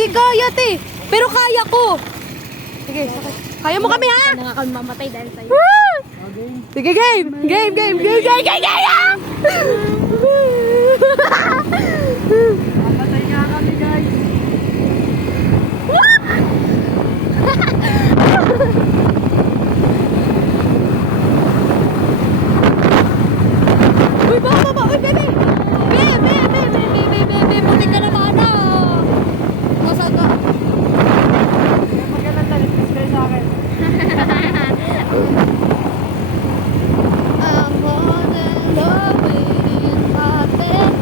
Hindi kaya, te. Pero kaya ko. Sige, sakay. Kaya mo kami, ha? Hindi na nga kami mamatay dahil sa'yo. Woo! Sige, game! Game, game, game, game, game, game! Mamatay nga kami, guys. Uy, baba! Uy, bebe! Bebe! Puti ka naman, ha? Nasaan ka? Magandang talis kayo sa akin. I'm more than loving in my bed.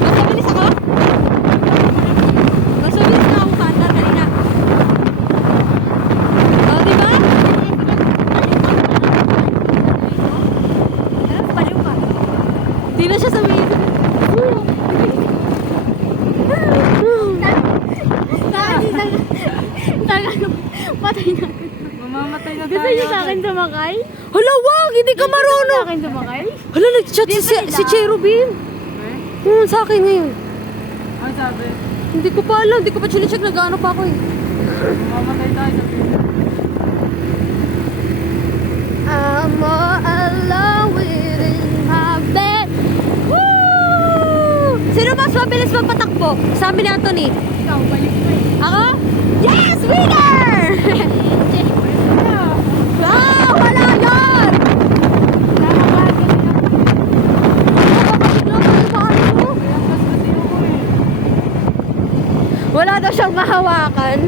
Mas mabilis ako? Mas mabilis na ako kanta kanina. Oh, diba? Paliw ka. Di na siya sabihin. Patay na. Mamamatay na tayo. Gusto niyo sa akin sumakay? Hala, wag! Hindi ka Gusto sa marunong! akin sumakay? Hala, nag-chat si Cherubim. Sa akin ngayon. Ano sabi? Hindi ko pa alam. Hindi ko pa chinecheck. Nag-ano pa ako eh. Mamamatay tayo sa piso. I'm more alone within my bed. Woo! Sino mas mabilis magpatakbo? Sabi ni Anthony. Ikaw, balik mo eh. Ako? Yes! Winner! Ah! Wala yan! Wala daw siyang mahawakan.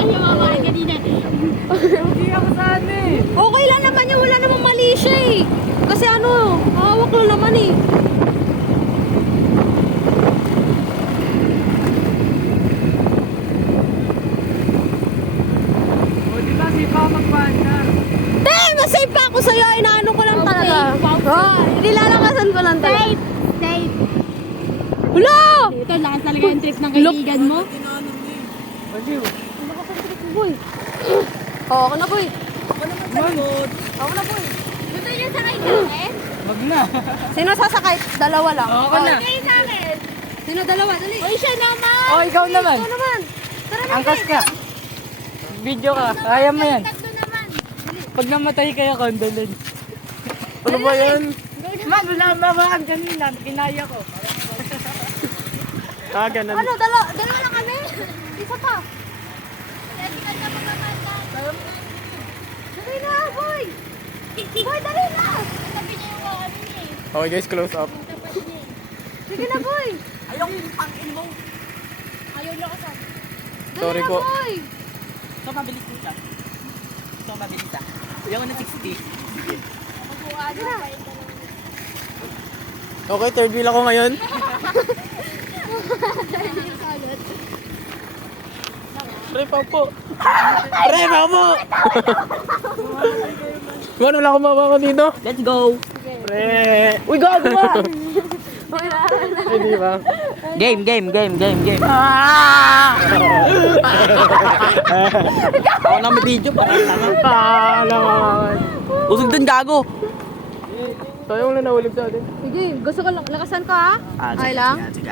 Yung mama kanina. Hindi ako saan eh. Okay lang naman niya. Wala namang mali siya eh. Kasi ano, hawak lang naman eh. O diba, sipa ako magpaandar. Masave pa ako sa'yo. Inaano ko lang Okay, talaga. wow. Nilalakasan ko lang talaga. Safe! Safe! Wala! Ito, lakas talaga yung trip ng kaibigan mo. Baliw. Boy. Oo, ako na boy. Man, Ako na boy. Gusto niyo sakay sa akin? wag na. Sino sasakay? Dalawa lang. Ako na. Sakay sa akin! Sino dalawa? Dali. Uy, siya naman! O, ikaw naman. Ikaw naman. Tara na. Angkas ka. Video ka. Kaya mo yan. Tatlo naman! Pag namatay kayo, condolence. Ano ba yan? Man, wala mawaan kanina. Kinaya ko. Ganun. Ano? Dalawa lang kami? Isa pa. Hindi ka na mamamanda. Dali na, boy. Boy, dali na. Tabi niya yung ano niya eh. Okay guys, close up. Tapat niya eh. Sige na, boy. Ayaw na kasama. Dali Sorry na, po. boy. So, mabilis po siya. So, mabilis siya. Ayaw na 60. Magbukaan na. Kain ka lang. Okay, third wheel ako ngayon. Pre, pa po. Pre, pa po. Man, wala akong mababa dito. Let's go! Pre. Uy, gago ba? Hindi ba? Game! Ako na may video pa. Alam mo naman. Usog dun, gago! Tayo lang nahulog sa atin. Sige, gusto ko lang. Lakasan ko ha? Ah, Okay sige, lang? sige, sige.